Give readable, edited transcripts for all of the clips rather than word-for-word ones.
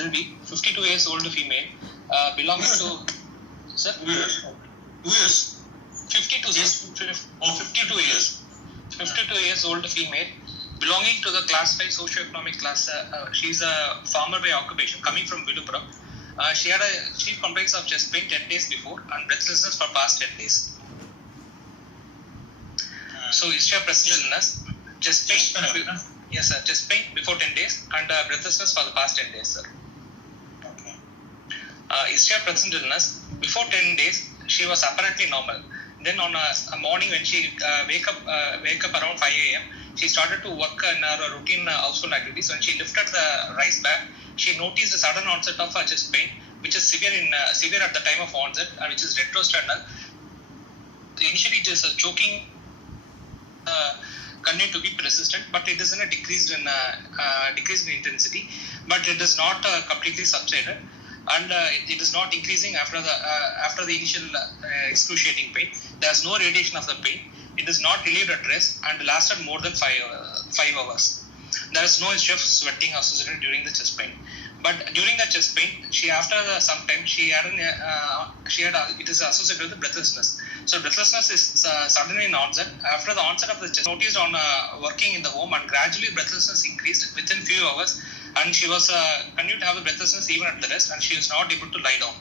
Selvi, 52 years old female, belonging to... Sir? 2 years. 2 years. 52, Yes. 52 years. 52 years old female, belonging to the class 5 socio-economic class. She's a farmer by occupation, coming from Vilupuram. She had a chief complaints of chest pain 10 days before and breathlessness for past 10 days. So, history of present illness, chest pain, yes sir, chest pain before 10 days and breathlessness for the past 10 days, sir. Okay. History of present illness, before 10 days, she was apparently normal. Then on a morning when she wake up around 5 a.m., she started to work in her routine household activities. When she lifted the rice bag, she noticed a sudden onset of chest pain, which is severe at the time of onset, which is retrosternal. Initially, it is choking continued to be persistent, but it is in a decreased in intensity, but it is not completely subsided, and it is not increasing after the initial excruciating pain. There is no radiation of the pain. It is not relieved at rest and lasted more than 5 hours. There is no history of sweating associated during the chest pain. But during the chest pain, some time it is associated with breathlessness. So breathlessness is suddenly in onset. After the onset of the chest, noticed on working in the home, and gradually breathlessness increased within few hours, and she was continued to have the breathlessness even at the rest, and she was not able to lie down.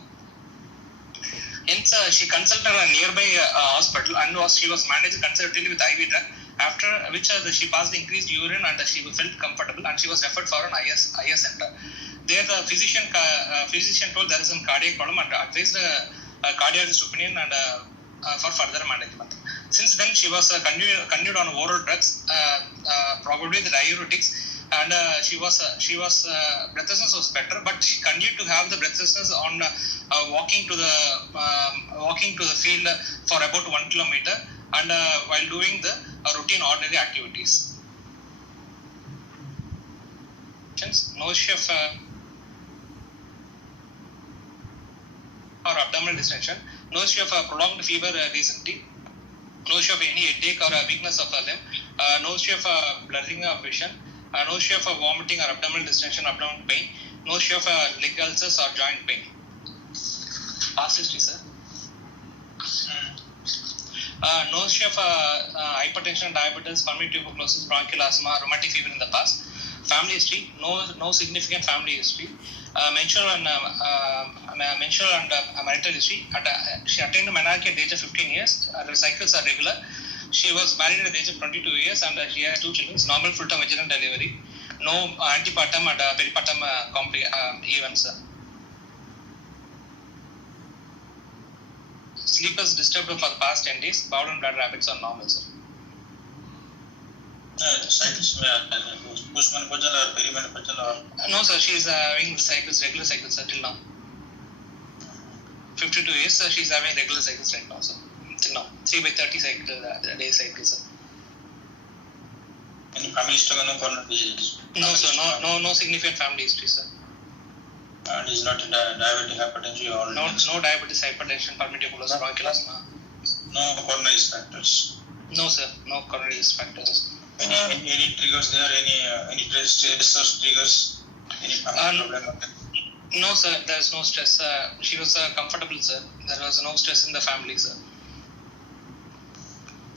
Hence, she consulted a nearby hospital and she was managed conservatively with IV drug, after which she passed increased urine and she felt comfortable, and she was referred for an IS center. There the physician told there is some cardiac problem and advised a cardiologist opinion and for further management. Since then, she was continued on oral drugs, probably the diuretics, and she was breathlessness was better, but she continued to have the breathlessness on walking to the field for about 1 kilometer and while doing the routine ordinary activities. No issue of or abdominal distension, no issue of prolonged fever recently, no issue of any headache or weakness of a limb, no issue of blurring of vision, no issue of vomiting or abdominal distension, abdominal pain, no issue of leg ulcers or joint pain. Past history, sir. No issue of hypertension, diabetes, pulmonary tuberculosis, bronchial asthma, rheumatic fever in the past. Family history, no significant family history. Menstrual and marital history. She attained menarche at the age of 15 years. Her cycles are regular. She was married at the age of 22 years and she had 2 children. Normal full-term vaginal delivery. No antepartum and peripartum events. Sleep is disturbed for the past 10 days. Bowel and bladder habits are normal, sir. Cycles postmenopausal or perimenopausal or? No, sir. She is having cycles, regular cycles till now. 52 years, sir. She is having regular cycles right now, sir. Till now. 3/30 cycle, day cycle, sir. Any family history, no coronary disease? No, sir. No significant family history, sir. And is not diabetic, hypertension or? No diabetes, hypertension, pulmonary tuberculosis, bronchial asthma. No coronary risk factors? No, sir. No coronary risk factors. Any triggers there? Any stressors, triggers? Any family problem? No, sir. There is no stress. She was comfortable, sir. There was no stress in the family, sir.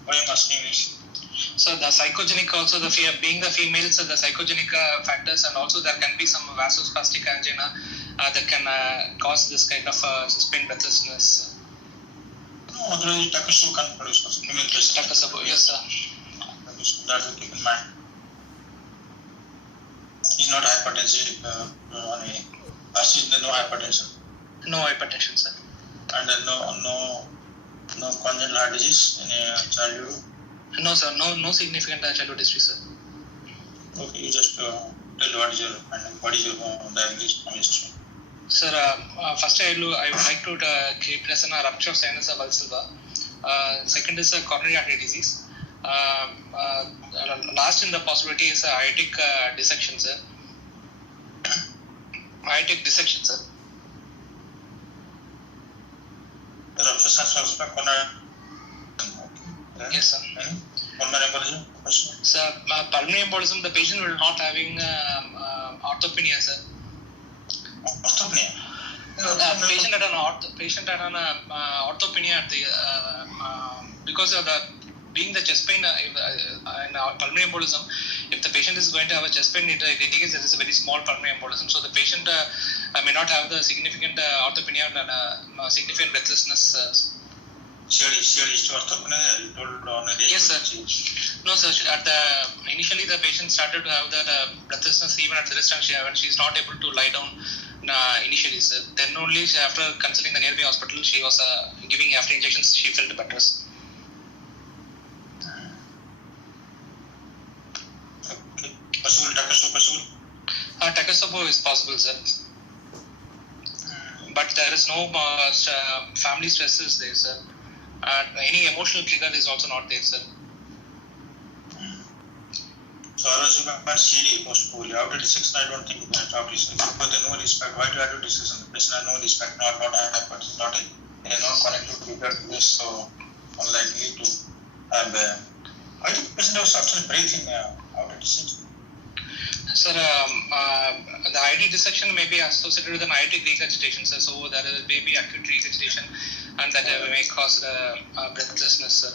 Why am I asking this? So the psychogenic also, being the female, so the psychogenic factors, and also there can be some vasospastic angina that can cause this kind of sustained breathlessness. No, otherwise Takashima can produce female patient. Takashima, yes, sir. That will keep in mind. He's not hypertensive no hypertension. No hypertension, sir. And no congenital heart disease in childhood. No, sir. No significant childhood history, sir. Okay, you just tell what is your diagnosis from history. Sir, first I would like to present a rupture of sinus of Valsalva. Second is coronary artery disease. Last in the possibility is aortic dissection, sir. Aortic dissection, sir. The rupture sinus of coronary. Yes, sir. Pulmonary embolism? Sir, pulmonary embolism, the patient will not having orthopnea, sir. Orthopnea. Patient had an orthopnea at the because of the being the chest pain and pulmonary embolism. If the patient is going to have a chest pain, it indicates there is a very small pulmonary embolism. So the patient may not have the significant orthopnea and significant breathlessness. She orthopnea. You told on a day. Yes, sir. No, sir. Initially the patient started to have the breathlessness even at the rest, and when she is not able to lie down. Initially, sir. Then only after consulting the nearby hospital, she was giving after injections. She felt better. Okay. Possible Takasobo is possible, sir. But there is no family stresses there, sir. Any emotional trigger is also not there, sir. So CD most probably after dissection, I don't think that after dissection, but no respect. Why do I do dissection? The patient has no respect, not happened, not connected to this, so unlikely to have. I think the patient has substance breathing after dissection. Sir, the ID dissection may be associated with an aortic regurgitation, sir. So there may be acute regurgitation, and that may cause breathlessness, sir.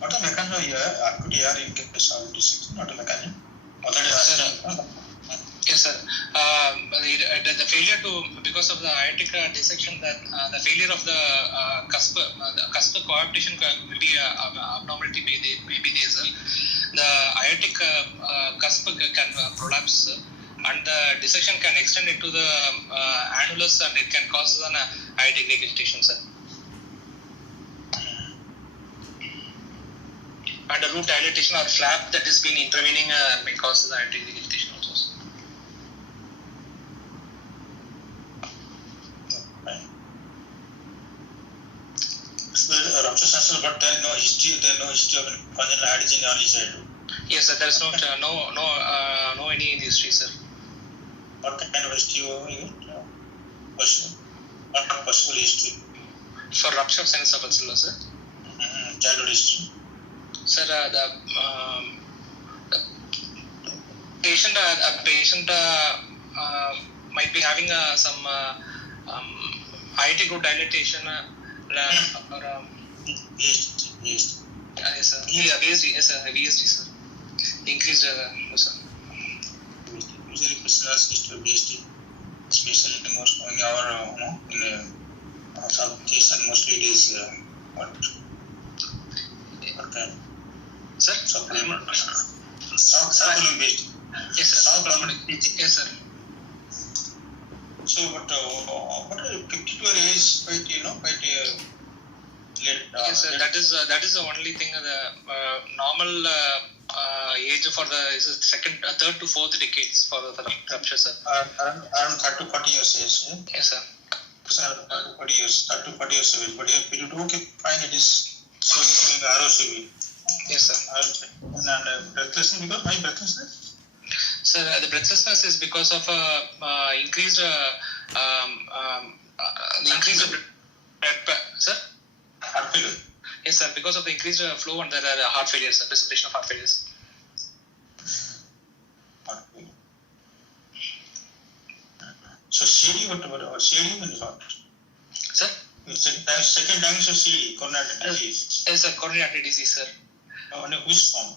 Not a mechanism here, acute AR in case of dissection, not a mechanism. Yes, sir. The failure to, because of the aortic dissection, that the failure of the cusp coaptation may be abnormality may be there, sir. The aortic cusp can prolapse, and the dissection can extend into the annulus, and it can cause an aortic regurgitation, sir. And a root dilatation or flap that has been intervening may cause the aortic regurgitation also. Rupture sensor, but there is no history of congenital adhesion in early childhood. Yes, sir. There is no any in history, sir. What kind of history you pursue? What possible history? For rupture of sinus of bacillus, sir. Childhood history. Sir, the patient might be having some aortic root dilatation or Yes. yes, sir. VSD, yes, sir. VSD, sir. Increased, sir. Usually, prisoners history of VSD, especially most in our in Southeast, and mostly it is what kind? Sir? Supplement based. Yes, sir. Supplement. Yes, sir. So, what 52 age quite late. Yes, sir. That is the only thing. The normal age for the is third to fourth decades for the rupture, sir. Around 30 to 40 years age. Yes, sir. 30 to 40 years age. But here, period, okay, fine. It is showing ROCV. Yes, sir. And breathlessness, because why breathlessness? Sir, the breathlessness is because of increased sir. Heart failure. Yes, sir. Because of the increased flow and there are heart failures, sir. Precipitation of heart failures. Heart failure. So CD, what CD means what? Sir? Second time is CD, coronary disease. Yes, sir. Coronary artery disease, sir. Which form?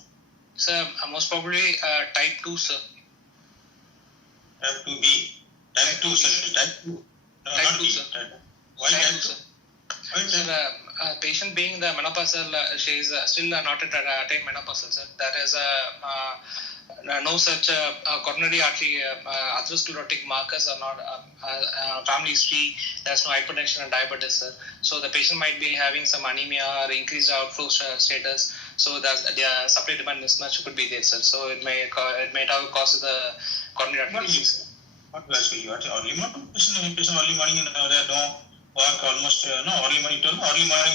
Sir, most probably type 2, sir. Type 2B. Type 2, sir. Type 2. No, type not 2, B. sir. Why type 2? Sir? Sir, patient being the menopausal, she is still not attained menopausal, sir. There is no such coronary artery atherosclerotic markers are not family history. There's no hypertension and diabetes, sir. So the patient might be having some anemia or increased outflow status. So the supply demand mismatch could be there, sir. So it may have caused the coronary artery disease. What class you are? Early morning patient early morning and don't work almost early morning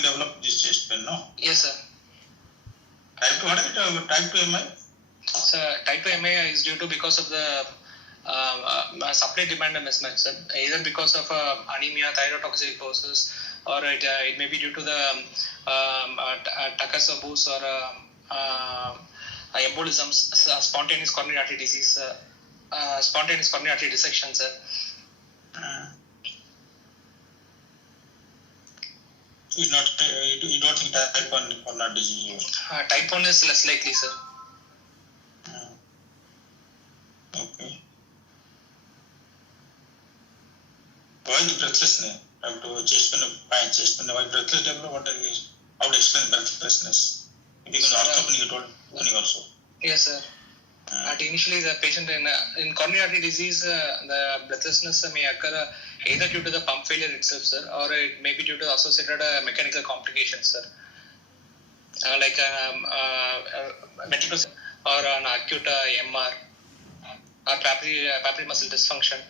develop this chest pain, no? Yes, sir. Type 2, what is it? Type 2 MI? So type 2 MI is due to because of the supply demand mismatch, sir. Either because of anemia, thyrotoxicosis, or it may be due to the Takasabus or embolisms, spontaneous coronary artery disease, spontaneous coronary artery dissection, sir. So you don't think type 1 coronary disease? Type 1 is less likely, sir. Okay. Why the breathlessness? I have to chest pain, why breathless develop? What is, how to explain breathlessness? Because orthopneutic you told me also. Yes, sir. Initially, the patient in coronary artery disease, the breathlessness may occur either due to the pump failure itself, sir, or it may be due to associated mechanical complications, sir, like ventricular or an acute MR or papillary muscle dysfunction.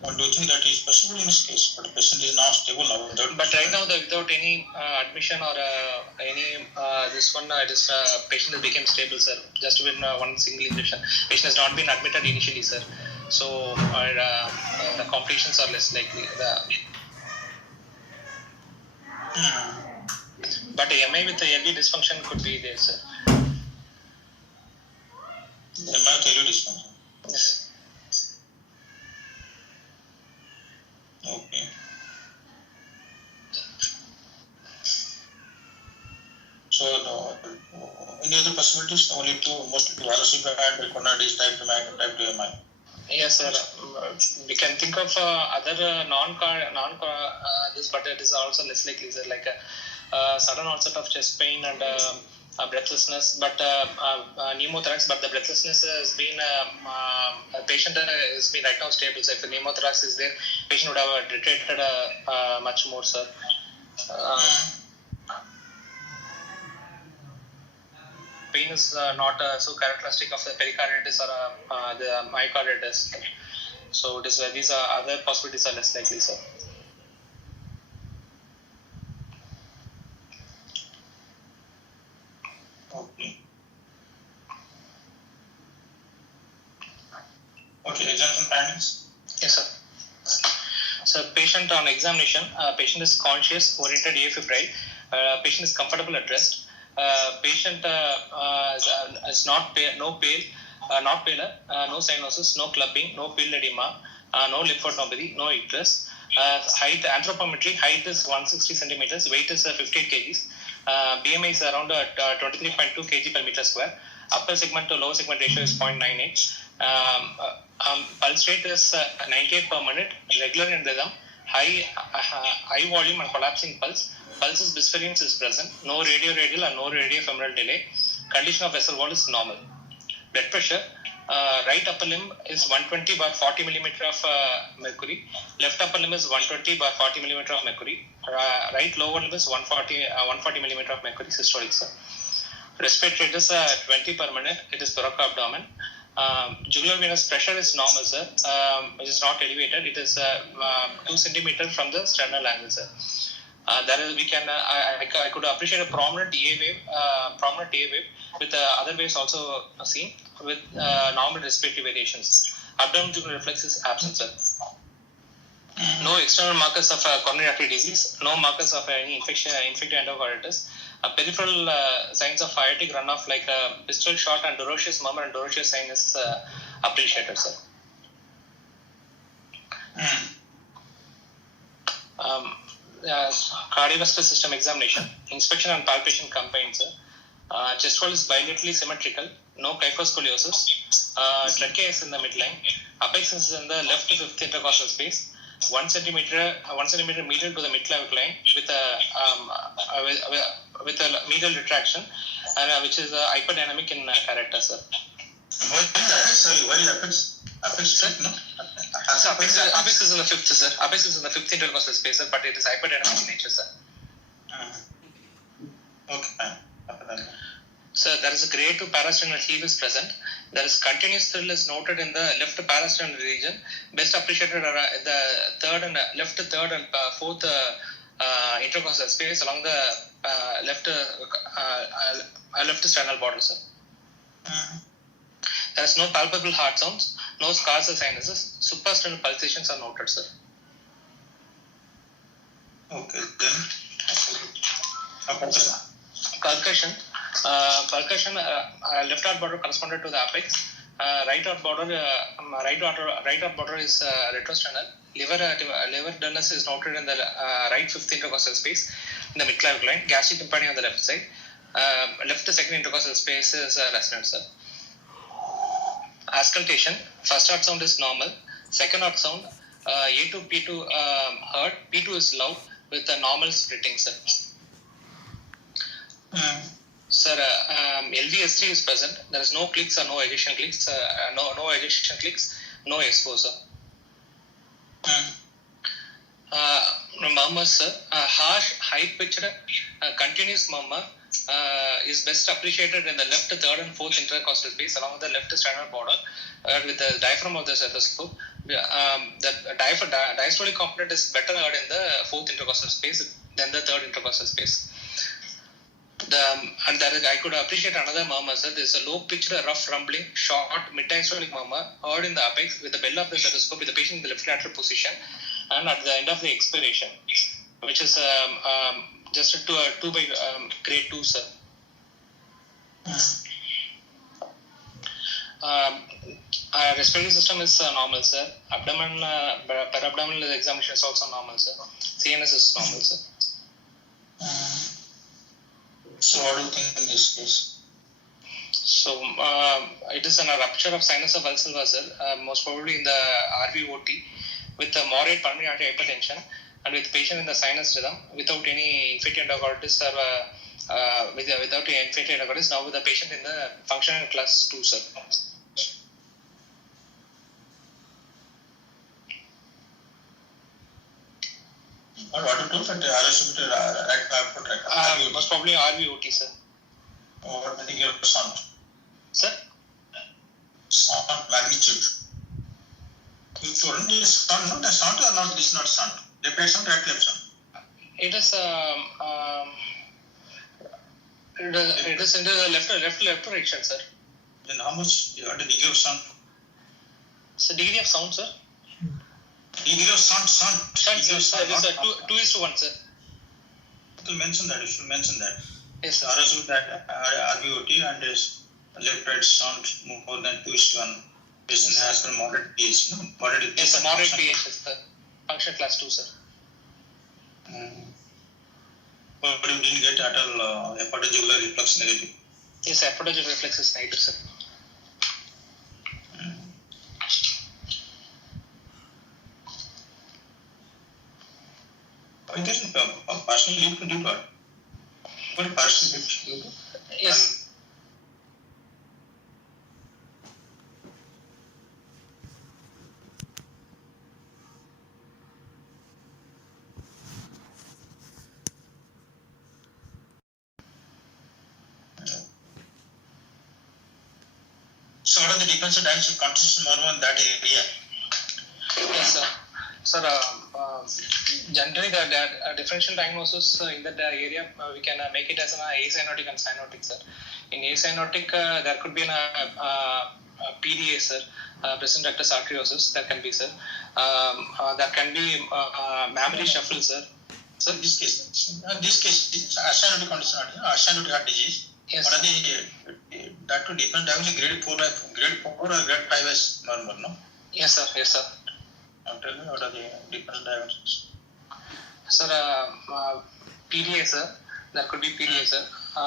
What do you think that is possible in this case? But the patient is now stable now. But right now, without any admission or any this one, this patient became stable, sir. Just with one single injection, patient has not been admitted initially, sir. So the complications are less likely. But MI with the LV dysfunction could be there, sir. MI with LV dysfunction. Yes. Okay. So any other possibilities? Only two, mostly varicose and coronary type 2 MI. Yes, sir. We can think of other this, but it is also less likely, sir. Like sudden onset of chest pain and breathlessness, but pneumothorax. But the breathlessness has been a patient has been right now stable. So if the pneumothorax is there, patient would have retreated much more, sir. Pain is not so characteristic of the pericarditis or the myocarditis. So it is, these are other possibilities are less likely, sir. Okay. Okay, exams and findings? Yes, sir. So patient on examination, patient is conscious, oriented, afebrile. Patient is comfortable at rest. Patient is not pale, not paler, no cyanosis, no clubbing, no pale edema, no lymphadenopathy, no icterus. Height, anthropometry, height is 160 centimeters, weight is 58 kgs. BMI is around 23.2 kg per meter square. Upper segment to lower segment ratio is 0.98. Pulse rate is 98 per minute, regular in rhythm, high volume and collapsing pulse. Pulsus bispheriens is present, no radial and no radiofemoral delay. Condition of vessel wall is normal. Blood pressure, right upper limb is 120 by 40 millimeter of mercury. Left upper limb is 120 by 40 millimeter of mercury. Right lower limb is 140 millimeter of mercury systolic, sir. Respiratory rate is 20 per minute. It is thoracoabdomen. Jugular venous pressure is normal, sir. It is not elevated. It is 2 centimeters from the sternal angle, sir. There is, we can I could appreciate a prominent A wave with other waves also seen with normal respiratory variations. Abdominal reflex is absent, sir. No external markers of coronary artery disease. No markers of any infected endocarditis. Peripheral signs of aortic runoff like pistol shot and Dorotheus murmur and Dorotheus sign is appreciated, sir. Cardiovascular system examination, inspection and palpation combined, sir. Chest wall is bilaterally symmetrical, no kyphoscoliosis. Trachea is in the midline. Apex is in the left fifth intercostal space. 1 centimeter medial to the midclaviculine with a medial retraction, and which is hyperdynamic in character, sir. Why is Apex? Apex, no? Apex is in the fifth, sir. Apex is in the fifth intercostal space, sir, but it is hyperdynamic in nature, sir. Okay. So there is a grade 2 parasternal heave is present. There is continuous thrill is noted in the left parasternal region. Best appreciated are the left third and fourth intercostal space along the left sternal border, sir. There is no palpable heart sounds, no scars or sinuses. Suprasternal pulsations are noted, sir. Okay, then Percussion. Left heart border corresponded to the apex. Right out border is retrosternal. Liver dullness is noted in the right fifth intercostal space in the midclavicular line. Gastric tympani on the left side. Left second intercostal space is resonant, sir. Auscultation. First heart sound is normal. Second heart sound A2 P2 heard. P2 is loud with a normal splitting, sir. Sir, LVS3 is present. There is no clicks or no ejection clicks. No ejection clicks. No exposure. Murmurs, sir. Harsh, high-pitched, continuous murmur is best appreciated in the left, third, and fourth intercostal space along with the left sternal border with the diaphragm of the stethoscope. The diastolic component is better heard in the fourth intercostal space than the third intercostal space. I could appreciate another murmur, sir. There is a low-pitched, rough rumbling, short, mid-diastolic murmur heard in the apex with the bell of the stethoscope with the patient in the left lateral position and at the end of the expiration, which is just a 2 by grade 2, sir. Respiratory system is normal, sir. Abdomen, perabdominal examination is also normal, sir. CNS is normal, sir. So what do you think in this case? So it is a rupture of sinus of Valsalva, sir. Most probably in the RVOT with a moderate pulmonary artery hypertension and with patient in the sinus rhythm without any inferior endocarditis or without any inferior endocarditis. Now with the patient in the functional class 2, sir. What do you do for the RSVT? Most probably RVOT, sir. What do you give sound? Sir? Sound magnitude. You told me sound, not the sound or not, this not sound. Left sound, right sound. It is it is in the left direction, sir. Then how much the degree of sound? So degree of sound, sir? Degree of sound. Sir, it is 2:1, sir. You mention that. You should mention that. Yes, sir. RSVT that RVOT and is left right sound more than 2:1. Patient has got moderate pH. Moderate. Yes, sir. Moderate pH is the function class 2, sir. But you didn't get at all hepatojugular reflux negative. Yes, hepatojugular reflex is negative, sir. I guess partially due to what? What partially due to? Yes. So what are the differential diagnosis constitution murmur in that area? Yes, sir. Sir, generally the differential diagnosis in that area we can make it as an acyanotic and cyanotic, sir. In acyanotic, there could be a PDA, sir, present rectus arteriosus. That can be, sir. There can be mammary shuffle, sir. So this case, is acyanotic condition, acyanotic heart disease. Yes. What are the that to different diagnosis grade 4 or grade 5 as murmur, no? Yes, sir. Yes, sir. Tell me what are the different diagnosis? Sir, PDA, sir. There could be PDA, sir,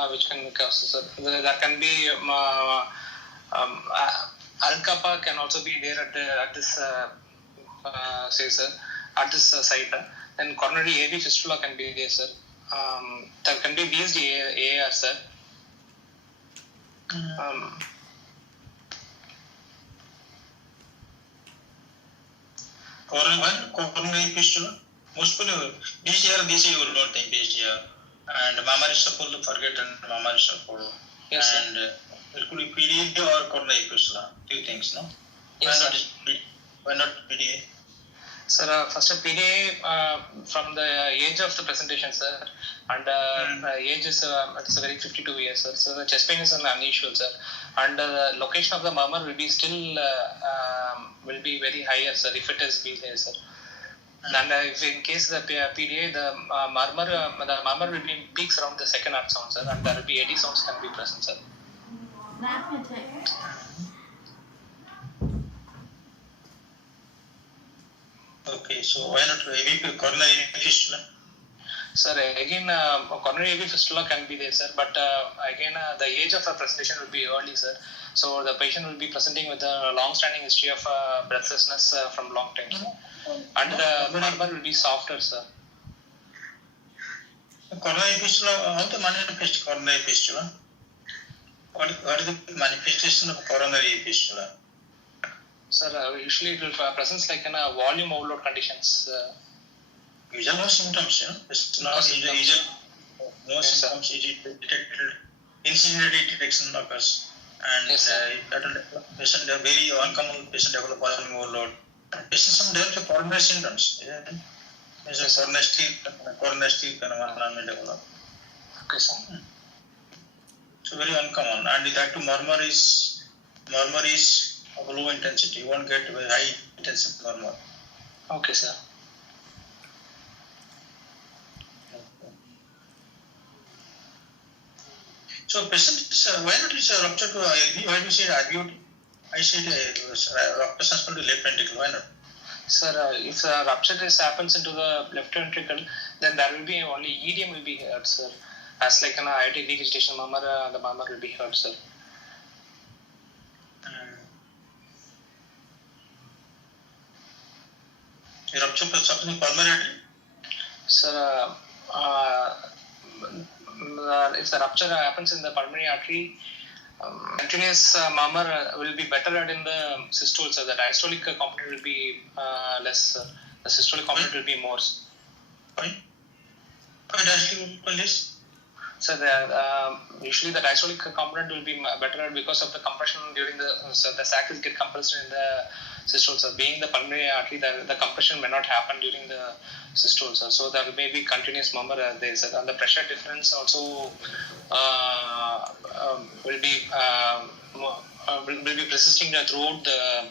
which can cause, sir. There can be Al-Kappa can also be there at this say, sir, at this site. Then coronary AV fistula can be there, sir. There can be BSD AR, sir. Coronary fistula. Most people DCR you will not think DCR and mammary shuffle forget and mammary shuffle. Yes, and it could be PDA or coronary fistula. Two things, no? Yes, sir. Why not PDA? Sir, first PDA from the age of the presentation, sir, and age is it's a very 52 years, sir. So the chest pain is unusual, sir, and the location of the murmur will be still will be very higher, sir, if it is PDA, sir. And if in case the PDA, the murmur will be in peaks around the second heart sound, sir, and there will be 80 sounds can be present, sir. Okay, so why not AV coronary fistula? Sir, again, coronary AV fistula can be there, sir, but again, the age of presentation will be early, sir. So the patient will be presenting with a long-standing history of breathlessness from long time, sir. And the murmur will be softer, sir. Coronary fistula, how to manifest coronary fistula? What is the manifestation of coronary fistula? Sir, usually it will present like in a volume overload conditions. Usual no symptoms, you know. It's not usual. No Yes, symptoms. It is detected. Incidental detection occurs, and Yes, sir. patient very uncommon patient develop volume overload. Patient some develop coronary symptoms. There's a coronary steal kind of one develop. Okay, sir. So very uncommon, and that to murmur is of low intensity. You won't get very high intensity murmur. Okay, sir. So patient is why not is a rupture to LV? Why do you say RVOT? I said rupture suspension to left ventricle. Why not? Sir, if the rupture happens into the left ventricle, then there will be only EDM will be heard, sir. As like an aortic regurgitation murmur, the murmur will be heard, sir. Rupture plus something pulmonary artery? Sir, if the rupture happens in the pulmonary artery, continuous murmur will be better heard in the systole, sir. The diastolic component will be less, sir. The systolic component will be more. Why? Why diastolic will be less? So usually the diastolic component will be better heard because of the compression during the sac will get compressed in the systole. So being the pulmonary artery, the compression may not happen during the systole. So there may be continuous murmur there, sir. And the pressure difference also will be persisting throughout the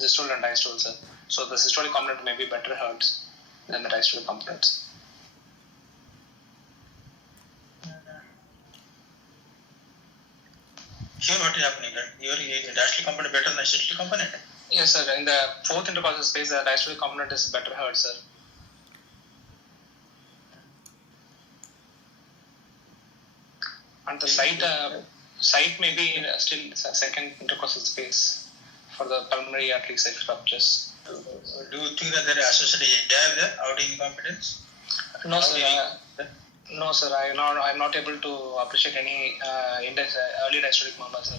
systole and diastole, sir. So the systolic component may be better heard than the diastolic components. Here what is happening? Your diastolic component better than systolic component? Yes, sir. In the fourth intercostal space, the diastolic component is better heard, sir. And the site may be still second intercostal space for the pulmonary artery site ruptures. Do you think that there is associated AR there, aortic incompetence? No, sir. No, sir. I'm not able to appreciate any early diastolic murmur, sir.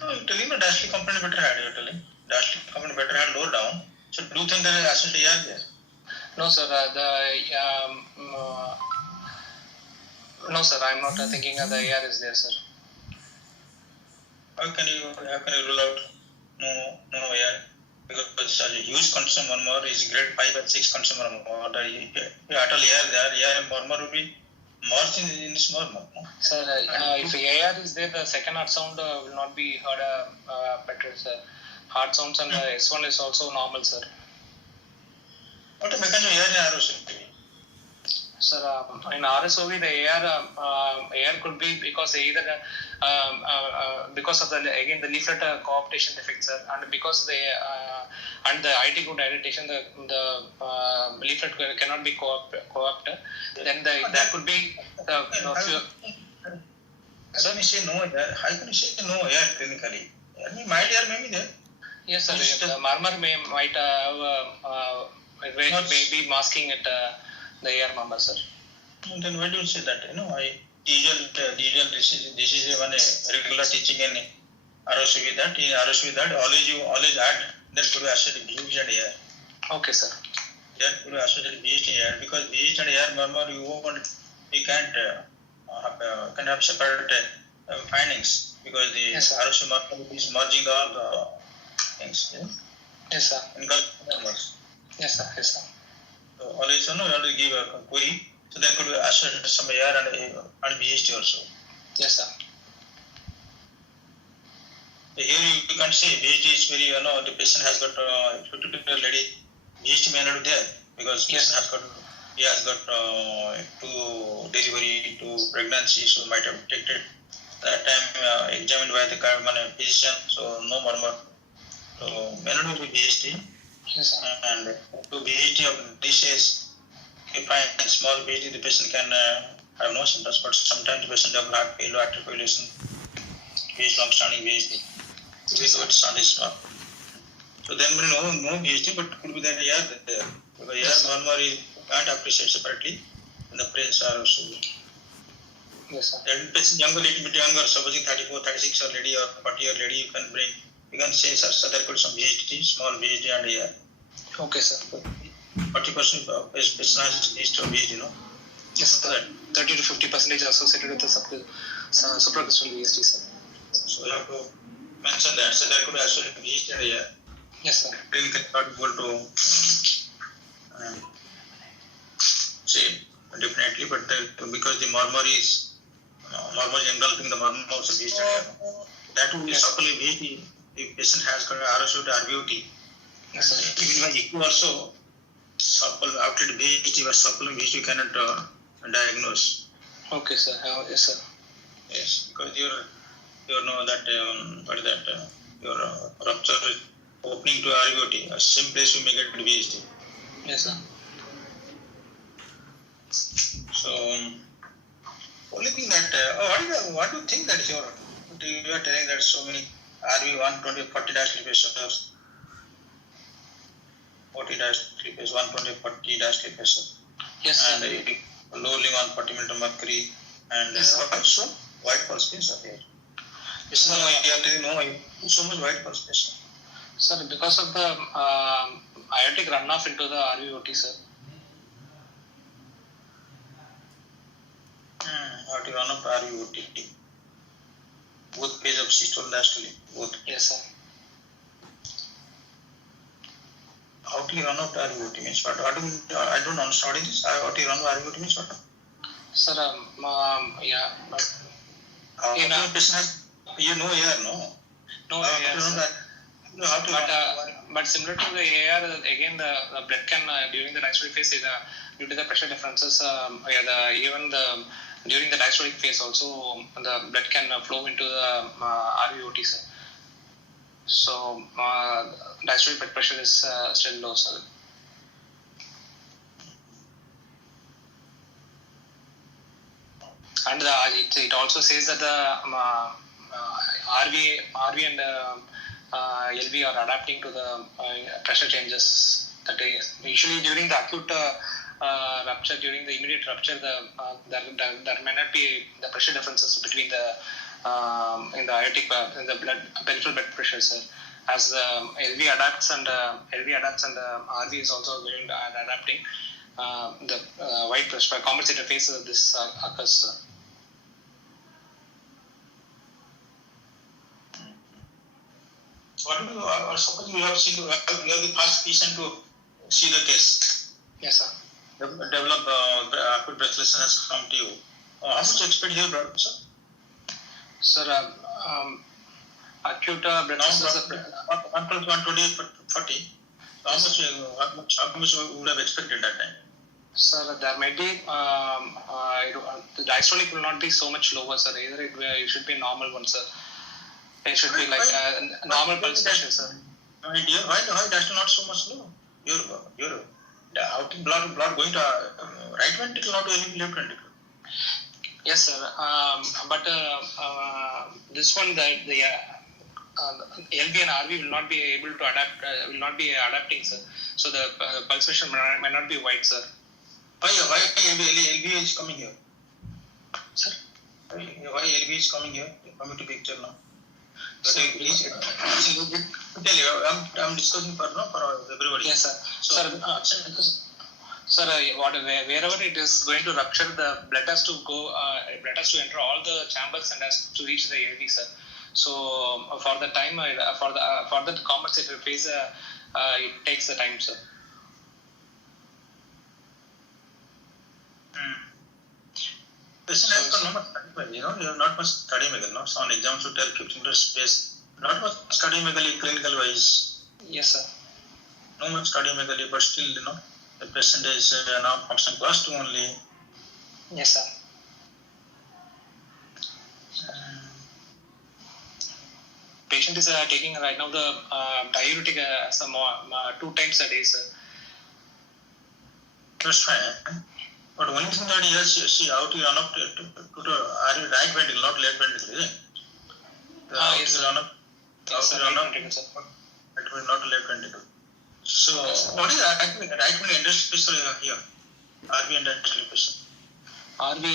No, you're telling me diastolic component better had. You're telling diastolic component better had lower down. So do you think there is associated AR there? No, sir. No, sir. I'm not thinking the AR is there, sir. How can you rule out no AR? Because such a huge concern murmur is grade 5 and 6 concern murmur. If at all AR there, AR murmur will be more in this murmur. No? Sir, if AR is there, the second heart sound will not be heard better, sir. Heart sounds and S1 is also normal, sir. What a mechanism AR in RSOV? Sir, in RSOV, the AR could be because either because of the leaflet cooptation defect, sir, and because and the IT group dilatation, the leaflet cannot be co-opted. Then there could be How can you say no AR? How can you say no AR clinically? Mild AR may be there. Yes, sir. The murmur might have it may be masking it. The AR murmur, sir. Then why do you say that? Usual this is one regular teaching in RSOV that in RSOV that always add there could be associated BH and AR. Okay, sir. There could be associated BH and AR because BH and AR murmur you can't have separate findings because the RSOV murmur is merging all the things. Yeah? Yes, sir. In murmurs. Yes, sir. Yes, sir. So always you have to give a query. So there could be associated some AR and BHT also. Yes, sir. So here you can't say BHT is very the patient has got lady BHT may not be there because patient has got 2 delivery, 2 pregnancy, so might have detected that time examined by the physician, so no murmur. So may not be BHT. Yes, sir. And to BHD of this age, if I find small BHD, the patient can have no symptoms, but sometimes the patient have heart failure, arterial coagulation, which long-standing BHD. We know it's not small. So then we know no BHD, but could be that there. Because normally can't appreciate separately in the presence are also. Yes, sir. Then patient younger, little bit younger, supposing 34, 36 year lady or 40 year lady, you can say, sir, there could be some BHD, small BHD and here. Okay, sir. 40% of patient has history of BHD, Yes, sir. 30 to 50% associated with the supracrystal VSD, sir. So you have to mention that. So there could also be BHD and here. Yes, sir. Clinical not able to say definitely, but because the murmur is engulfing the murmur also BHD and here. That would be supplement BHD. If patient has got RSO to RVOT, yes, sir. Even by ECHO also, after the BHD was supplement BHD you cannot diagnose. Okay, sir. Yes, sir. Yes, because you know that what is that your rupture is opening to RVOT, same place you may get BHD. Yes, sir. So only thing that what do you think that you are telling that so many RV 120 40 dash patients, 40 dash 3 patients, 120 40 dash 3 patients. Yes, sir. And low limb 140 millimeter mercury and yes, also white pulse space are here. Yes, no, you are telling no, so much white pulse space. Sir, because of the aortic runoff into the RVOT, sir. Aortic runoff RVOT. Both page of systole diastole, both. Yes, sir. Aortic runoff RVOT means what? I don't understand what it is. Aortic runoff RVOT means what? Sir, yeah. Patient has, you know AR, no? No AR, but similar to the AR, again the blood can during the diastolic phase due to the pressure differences. Even during the diastolic phase also the blood can flow into the RVOT, sir. So diastolic blood pressure is still low, sir. And it also says that the RV and LV are adapting to the pressure changes. That usually during the acute rupture, during the immediate rupture, there may not be the pressure differences between the in the aortic in the peripheral blood pressure, sir. As the LV adapts and RV is also going adapting, the white pressure compensator phase of this occurs, sir. What do you suppose you have seen? You are the first patient to see the case. Yes, sir. Develop acute breathlessness come to you. How much expect here, sir? Sir, acute breathlessness. 120 40. How much would have expected that time? Sir, there might be the diastolic will not be so much lower, sir. Either it should be a normal one, sir. It should be like a normal pulse pressure, sir. My dear, why diastole not so much low? Your outing blood going to right ventricle, not to left ventricle. Yes, sir. But this one, the LV and RV will not be able to adapt. Will not be adapting, sir. So the pulse pressure might not be wide, sir. Why LV is coming here? Sir? Why LV is coming here? Coming to picture now. So, tell you, I'm discussing for everybody. Yes, sir. So, sir, wherever it is going to rupture, the blood has to go. Blood has to enter all the chambers and has to reach the LV, sir. So for the time, for the compensator phase, it takes the time, sir. Patient has got not much, you have not much academical, no? So on exams you tell 15 minutes space, not much academically, clinical wise. Yes, sir. No much academically, but still, the patient is now function class 2 only. Yes, sir. patient is taking right now the diuretic some 2 times a day, sir. That's fine. But one thing that she how to run up to the right ventricle, not left ventricle, isn't it? Yes, sir. Run up, Yes, sir. run Right up, ventricle, sir. it will not left ventricle. So what is right ventricle interstitial pressure here? RV interstitial pressure. RV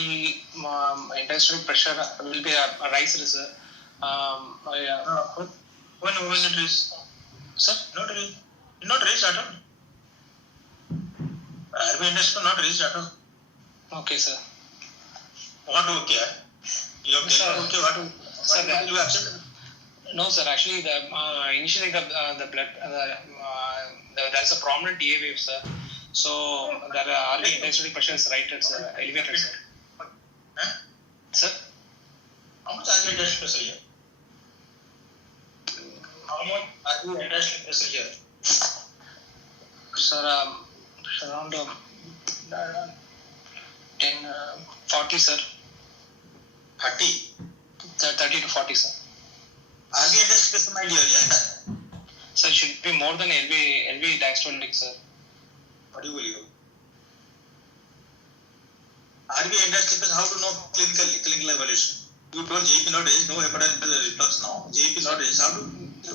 interstitial pressure will be raised, sir. When it is, Sir? not raised at all. RV interstitial not raised at all. Okay, sir. What okay? You okay? Sir. Okay, what Sir, will you accept? No, sir. Actually, initially the blood there is a prominent DA wave, sir. So the RV intensity pressure is rated, sir, elevated, sir. Huh? Sir? How much RV interstitial pressure here? How much RV interstitial pressure here? Sir, around 40, sir. 30. 30 to 40, sir. RV interstitial pressure, my dear, yeah. Sir, it should be more than LV diastolic, sir. What do you believe? RV interstitial pressure, how to know clinical evaluation? You told JP not raised, no hepatitis reflux now. JP not raised, how do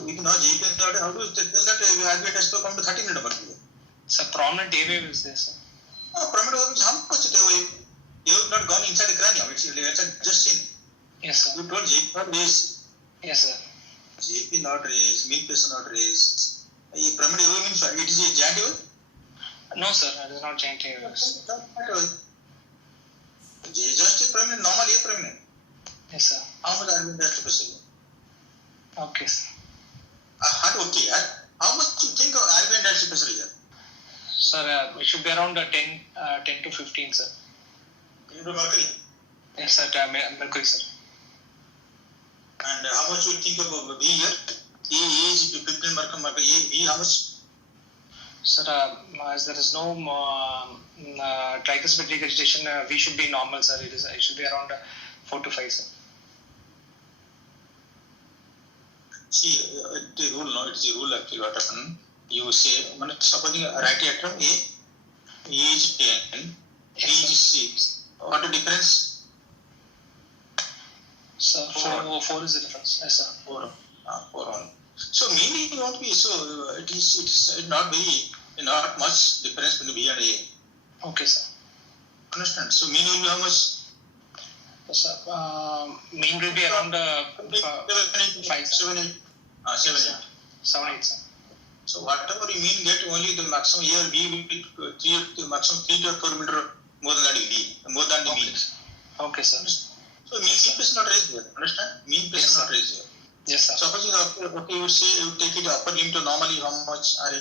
we know JP not raised? How do you tell that RV interstitial come to 30 minutes per minute? Sir, prominent DA wave is there, sir. Prominent wave is how much it is? You have not gone inside the cranium, it's just seen. Yes, sir. You told JP not raised. Yes, sir. JP not raised, mean pressure not raised. Prominent wave means it is a giant wave? No, sir, it is not giant waves. Just a prominent, normal a prominent. Yes, sir. How much RV interstitial pressure? Okay, sir. Okay, how much you think of RV interstitial pressure here? Sir, it should be around 10 to 15, sir. Into mercury. Yes, sir, mercury, sir. And how much you think of V here? A is 15 mercury. V how much? Sir, as there is no triglyceride regurgitation, V should be normal, sir. It should be around 4 to 5, sir. See, it's a rule, no? It's a rule actually. What happened? You say, supposing right atrium A is 10, B is 6. What the difference? Sir, 4 is the difference. Yes, sir. 4 only. So meaning won't be so. It is not much difference between B and A. Okay, sir. Understand? So mean will be how much? Yes, sir. Mean will be around 5, 7, 8. 7, 8. 7, 8, sir. So whatever you mean get only the maximum here B will be 3, maximum 3 to 4 meter more than B, more than the mean. Okay, sir. So mean is not raised here. Understand? Mean is not raised here. Yes, sir. Suppose you say you take it upper limit to normally how much RA?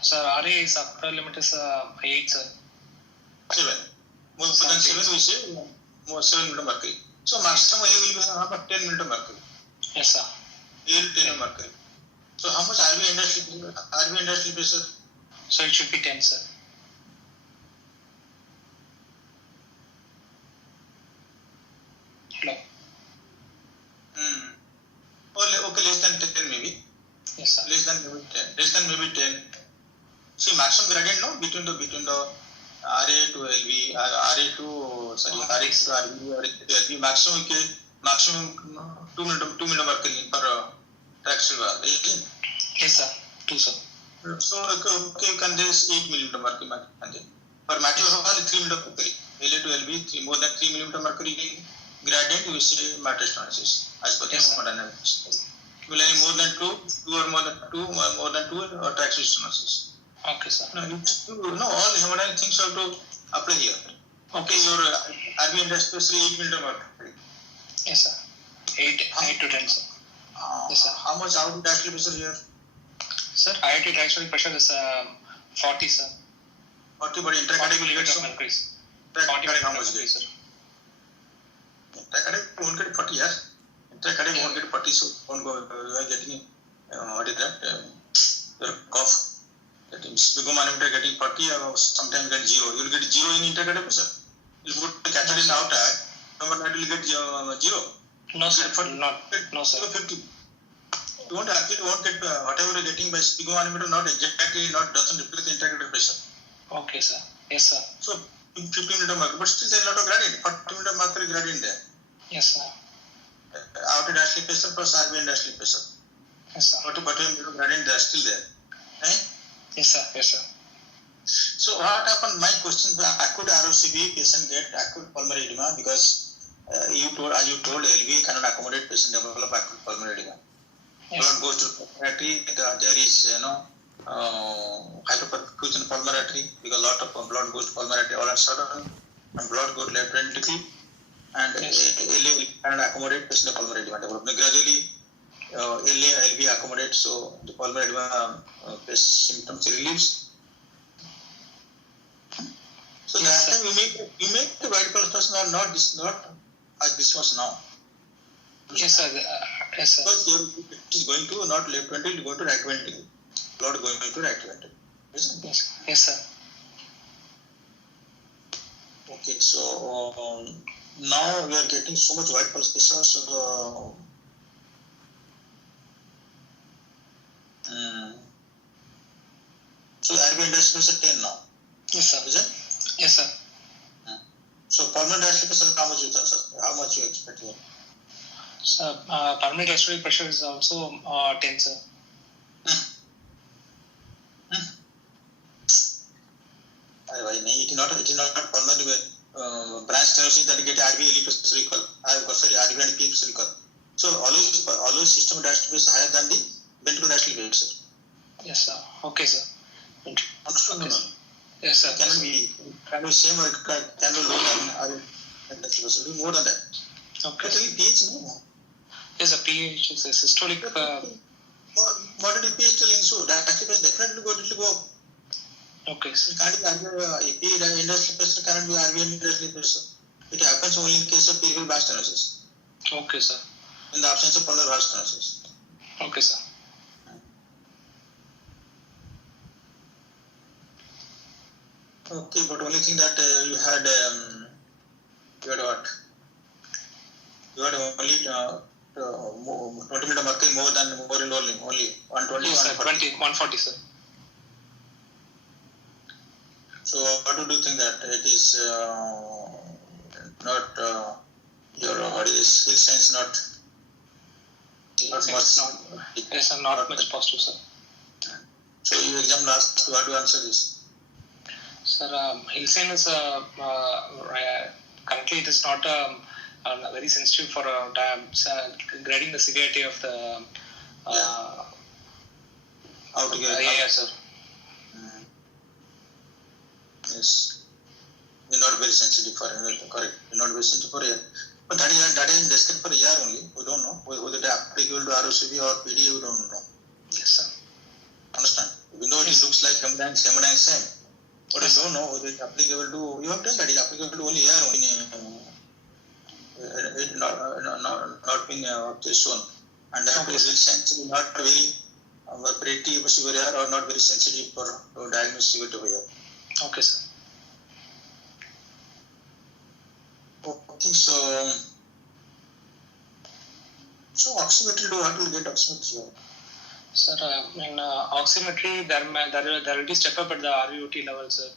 Sir, RA is upper limit is 8, sir. 7. More than 7 we say more 7 meter mercury. So maximum A will be how much 10 meter mercury. Yes, sir. A will 10 mercury. So how much RV industrial pressure? So it should be 10, sir. Hello. Okay, less than 10 maybe. Yes, sir. Less than maybe 10. See maximum gradient no between the RA to LV, RA to RA to RV, RA to LV maximum 2 meter mercury per traction. Yes, sir. 2, sir. So okay, you can this 8 millimeter mercury. For matrix of 3 meter mercury. LA to LV, more than 3 millimeter mercury gradient, you say matrix stenosis as per the thermodynamics. Will any more than 2 or more than 2 or traction stenosis. Okay, sir. No, all hemodynamic things have to apply here. Okay, your RV interstitial pressure 8 millimeter mercury. Yes, sir. 8 to 10, sir. Yes, sir. How much output diastolic pressure here? Sir, IIT diastolic pressure is 40, sir. 40, but intracardiac will get some. 40 how much, sir? Intracardiac won't get 40, yes. Intracardiac won't get 40, so won't go. You are getting what is that? Your cough. Sphygmomanometer getting 40, sometimes get 0. You will get 0 in intracardiac pressure. You put the catheter in outer, that will get 0. No, sir. No, sir. 50. You won't actually won't get whatever you're getting by sphygmomanometer, not exactly, not doesn't reflect the integrated pressure. Okay, sir. Yes, sir. So 50 meter mercury, but still there is a lot of gradient. 40 meter mercury gradient there. Yes, sir. Outer dash slip pressure plus RBN dash slip pressure. Yes, sir. 40 meter gradient there still there. Right? Yes, sir. Yes, sir. So what happened? My question: the acute ROCB patient get acute pulmonary edema because you told LV cannot accommodate patient develop acute pulmonary edema. Yes. Blood goes to pulmonary. There is hyperperfusion pulmonary because a lot of blood goes to pulmonary all of a sudden, and blood goes left ventricle, and LV cannot accommodate patient pulmonary edema development. Gradually, LV accommodates, so the pulmonary edema symptoms relieves. So that time you make the white blood cells not as this was now. Yes, sir. Yes, sir. Because it is going to not left ventricle, it is going to right ventricle. Blood going to right ventricle. Isn't it? Yes. Yes, sir. Okay, so now we are getting so much white pulse pressure. So RBN dash pressure 10 now. Yes, sir. Is it? Yes, sir. So pulmonary dash pressure how much you expect here? So pulmonary diastolic pressure is also 10, sir. It is not pulmonary branch stenosis that get RV LV pressure equal. RV and P pressure equal. So always system dash pressure higher than the ventricular dash pressure. Yes, sir. Okay, sir. Understood? Okay, sir. Yes, sir. Can be same or can be lower than RV dash pressure? More than that. Okay. But pH no. Yes, a pH is a systolic. Moderate pH telling so dash pressure definitely go up. Okay, sir. It can't be industrial pressure cannot be RV industrial pressure. It happens only in case of peripheral valve stenosis. Okay, sir. In the absence of pulmonary valve stenosis. Okay, sir. Okay, but only thing that you had what? You had only 20 meter mercury more in only 120. Yes, sir. 140, sir. So what do you think that it is not your body is hill science not much? Yes, sir. Not much positive, sir. So you exam last, what do you answer this? Sir, Hillsine is currently it is not very sensitive for grading the severity of the. How to get yes, sir. Yes, you're not very sensitive for correct. You're not very sensitive for air. But that is described for air only. We don't know whether it is applicable to ROCB or PD. We don't know. Yes, sir. Understand? Even though it looks like hemodynamics same. But I don't know whether it is applicable to. You have told that it is applicable to only air only. It not been shown. And that is sensitive, not very pretty severe or not very sensitive for diagnosis severity of air. Okay, sir. Okay, so oximetry, what will get oximetry? Sir, in oximetry, there will be step up at the RVOT level, sir.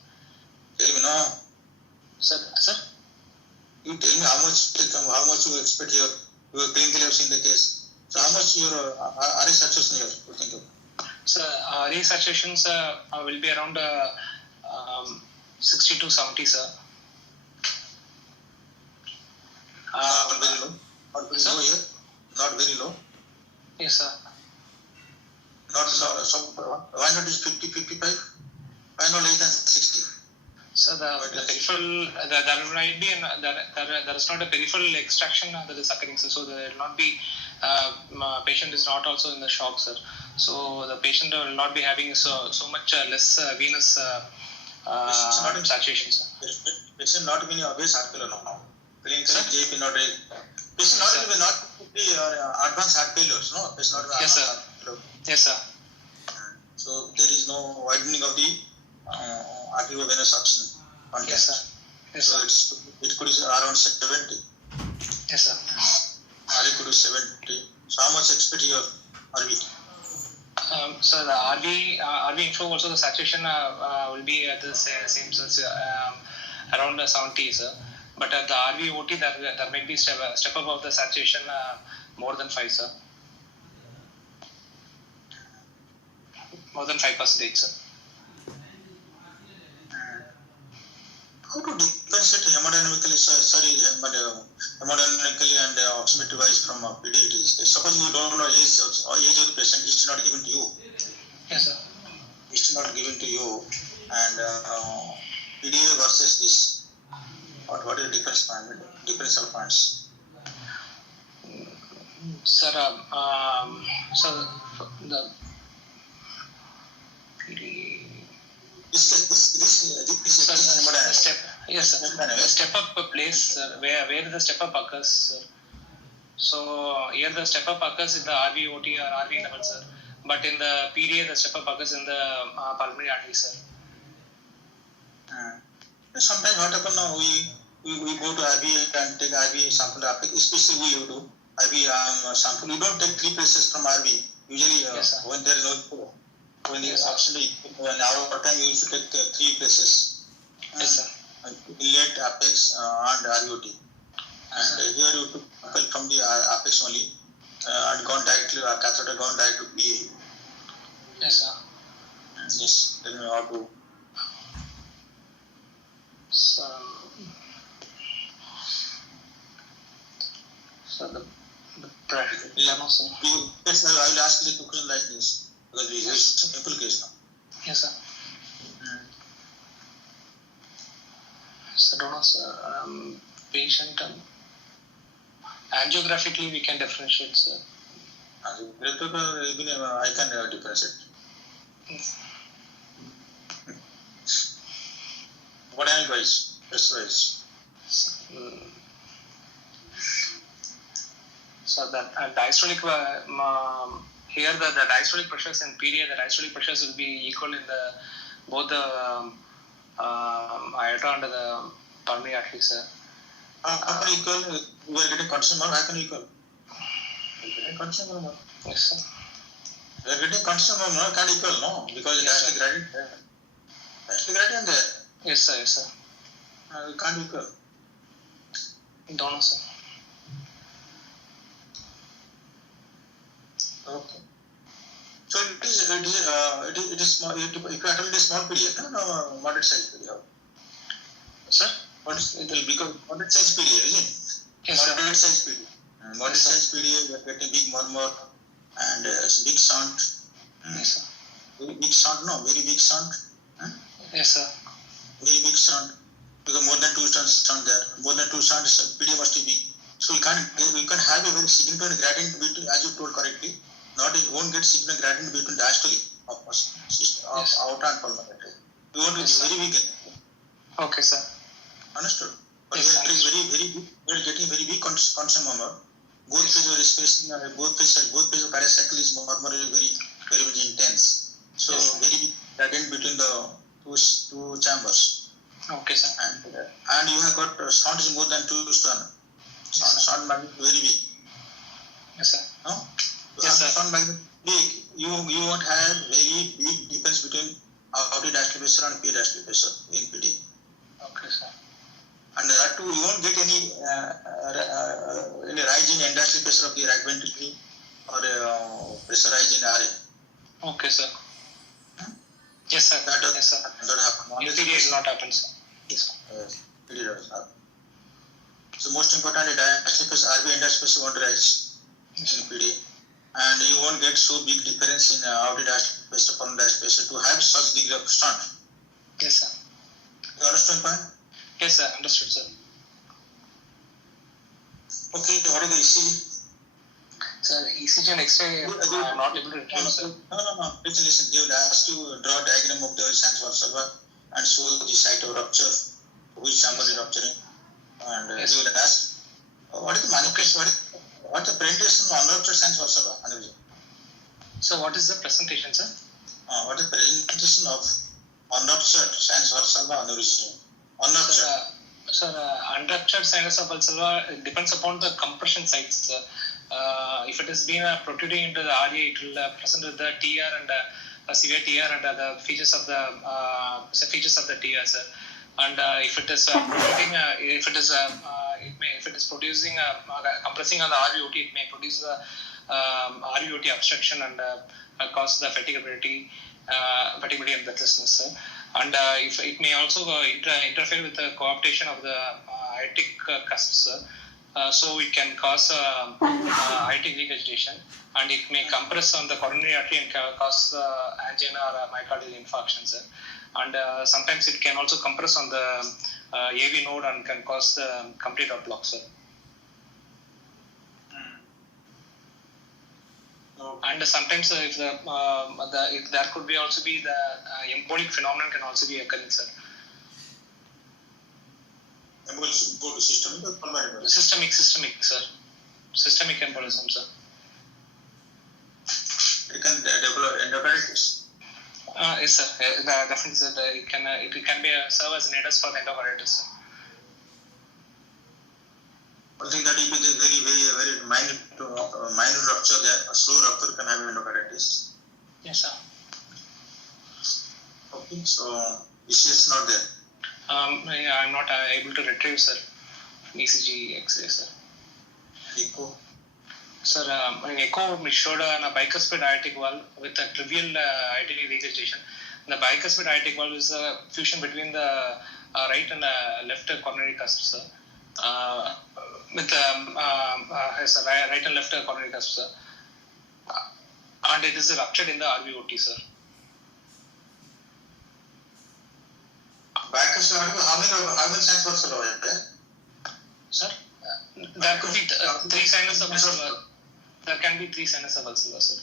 Tell me now. Sir? You tell me how much you expect your clinically have seen the case. So how much your RA saturation you think of? Sir, RA saturations will be around 60 to 70, sir. Not very low. Not very low here. Not very low. Yes, sir. Not low. So why not is 50, 55? Why not less than 60? So the peripheral, there might be there is not a peripheral extraction that is occurring, sir. So there will not be patient is not also in the shock, sir. So the patient will not be having so much less venous saturation, sir. Patient not being obvious heart failure now. Clinical JP not real. Patient not be advanced heart failures, no. Patient not yes, sir. Heart failure. Yes, sir. So there is no widening of the arteriovenous suction content. Yes, sir. Yes, so sir. it could be around 70. Yes, sir. RE could be 70. So how much expect here? RV? So the RV inflow also the saturation will be at the same around 70, sir. But at the RV OT there might be step above the saturation more than 5, sir. More than 5%, sir. How to differentiate hemodynamically and oximeter wise from PD? Suppose you don't know age of the patient, it's not given to you. Yes, sir. It's not given to you, and PDA versus this. What is the differential points? Sir, so the PD. This step. Yes, sir. The step up place where the step up occurs, sir. So here the step up occurs in the RV OT or RV level, sir. But in the PDA, the step up occurs in the pulmonary artery, sir. Sometimes what happens now, we go to RV and take RV sample, especially we do RV sample. We don't take 3 places from RV. Usually, yes, when there is no, when there is absolutely an hour time, you used to take 3 places. Yes, sir. Inlet, apex, and RVOT. And here you took sample from the apex only and gone directly, catheter gone direct to PA. Yes, sir. Yes, tell me how to. So the Yes, I will ask the question like this because we have simple case now. Yes, sir. So don't know, sir. Patient angiographically we can differentiate, sir. Even I can differentiate. Yes. What angle wise? Best wise. So that diastolic here the diastolic pressures in PDA, the diastolic pressures will be equal in the both the aorta and the pulmonary artery, sir. How can equal? We are getting constant mark. How can equal? We are getting constant mark. Yes, sir. We are getting constant mark. Can't equal, no, because yes, diastolic gradient there. Diastolic gradient there. Yes, sir. Yes, sir. We can't equal. Don't know, sir. Okay. So it is small. If you attend it is small PDA, no, moderate size PDA. Sir? What is it? Because moderate size PDA, isn't it? Yes, sir. Moderate size PDA. Moderate size PDA, we are getting big murmur and big sound. Yes, sir. Very big sound, no? Very big sound. Yes, sir. Very big sound. Because more than 2 sound there. More than 2 sounds, PDA must be big. So we can have a very significant gradient between, as you told correctly. You won't get significant gradient between diastole of aorta and pulmonary. You want to be very big. Okay, sir. Understood? But yes, we are very big. We are getting very big constant murmur. Both phase of respiration, both phase of cardiac cycle is murmur very much intense. So very big gradient between the two chambers. Okay, sir. And you have got sound is more than 2 tons. Sound magnet very big. Yes, sir. No? Yes, sir. Sound magnet big. You won't have very big difference between aortic diastolic pressure and PA diastolic pressure in PD. Okay, sir. And that too, you won't get any rise in end diastolic pressure of the right ventricle or pressure rise in RA. Okay, sir. Yes, sir. Yes, sir. That happen. In PD will not happen, sir. Yes, sir. Yes, PD does happen. So most importantly, diastolic pressure, RV end diastolic pressure won't rise in PD. And you won't get so big difference in aortic diastolic pressure, pulmonary diastolic pressure to have such degree of stunt. Yes, sir. You understand point? Yes, sir. Understood, sir. Okay, what is the ECG? Sir, ECG and X-ray are not able to retrieve, sir. No. Listen. They will ask you to draw a diagram of the Sands valve and show the site of rupture, which chamber is rupturing. And they will ask, what is the manifestation? What is the presentation of unruptured Sands valve aneurysm? So, what is the presentation, sir? What is the presentation of unruptured Sands valve aneurysm? Unruptured. Sir, unruptured sinus of valsalva depends upon the compression sites. If it has been protruding into the RA, it will present with the TR and severe TR and the features of the TR, sir. And if it is protruding, if it is producing compressing on the RVOT, it may produce RVOT obstruction and cause the fatigability and breathlessness, sir. And if it may also interfere with the coaptation of the aortic cusps, so it can cause aortic regurgitation, and it may compress on the coronary artery and cause angina or myocardial infarction, sir. And sometimes it can also compress on the AV node and can cause the complete heart block, sir. And sometimes if there could be also be the embolic phenomenon can also be occurring, sir. Embolic go to systemic or pulmonary? Systemic, sir. Systemic embolism, sir. It can develop endocarditis. Yes, sir. Definitely, sir. It can be serve as an aiders for the endocarditis, sir. I think that will be very minor rupture there. A slow rupture can have endocarditis. Yes, sir. Okay, so ECS not there. I'm not able to retrieve, sir, ECG X-ray, sir. Echo. Sir, in echo we showed a bicuspid aortic valve with a trivial aortic regurgitation. The bicuspid aortic valve is a fusion between the right and left coronary cusps, sir. With right and left coronary cusps, sir. And it is ruptured in the RVOT, sir. Bicuspid aortic, how many signs were there? Sir, there could be 3 sinus of valsalva. There can be 3 sinus of valsalva, sir.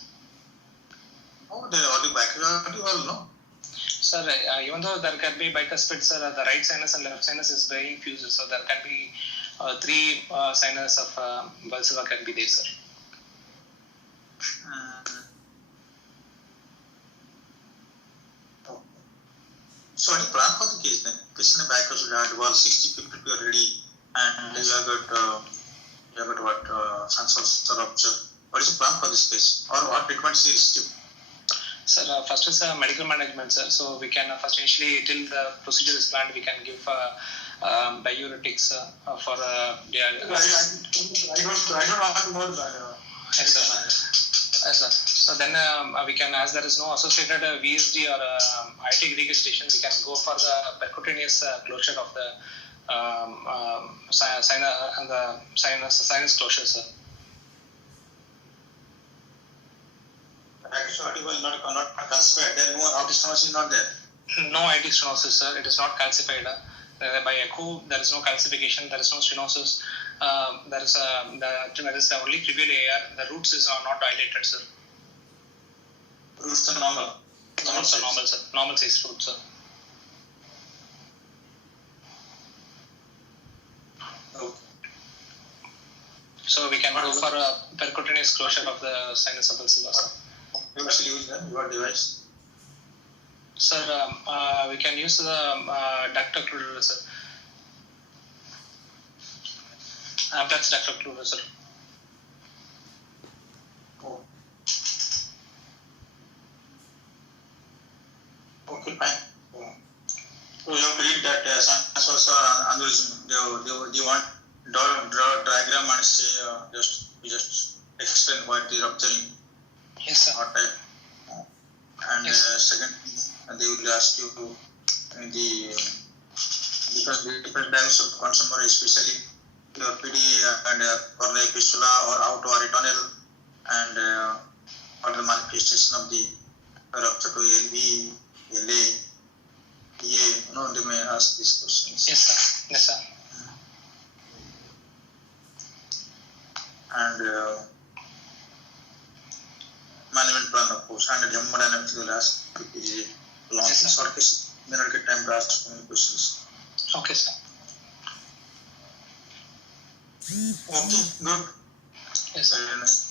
Oh, there are only bicuspid aortic valve, no? Sir, even though there can be bicuspid, sir, the right sinus and left sinus is very fused, so there can be 3 sinus of valsalva can be there, sir. So what is the plan for the case then? Patient bicuspid aortic valve 60-50 already, and you have got what sans rupture. What is the plan for this case, or what treatment is received? Sir, first is medical management, sir. So we can first initially, till the procedure is planned, we can give diuretics for I don't have to know that. Yes, sir. Yes, sir. So then we can, as there is no associated VSD or aortic regurgitation, we can go for the percutaneous closure of the sinus closure, sir. Bicuspid was not calcified. There no aortic stenosis not there. No aortic stenosis, sir. It is not calcified. By echo, there is no calcification. There is no stenosis. There is the only trivial AR. The roots is not dilated, sir. Roots are normal. Roots are normal, sir. Normal size roots, sir. Okay. So we can go for a percutaneous closure of the sinus of valsalva, sir. Device use then your device. Sir, we can use the duct occluder, sir. That's duct occluder, sir. Oh. Okay, fine. So you have to read that sinus also aneurysm. Do you want draw diagram and say just explain what the rupturing? Yes, sir. What type? And Yes. Second, they will ask you because the different types of consumer, especially your PD and coronary fistula or autoaritoneal, and what the manifestation of the rupture to LV, LA, PA. They may ask these questions. Yes, sir. Yes, sir. And management plan, of course, and hemodynamics will ask if it is a long Yes, sir. short case. May not get time to ask many questions. Okay, sir. Okay, good. Yes, sir. Very nice.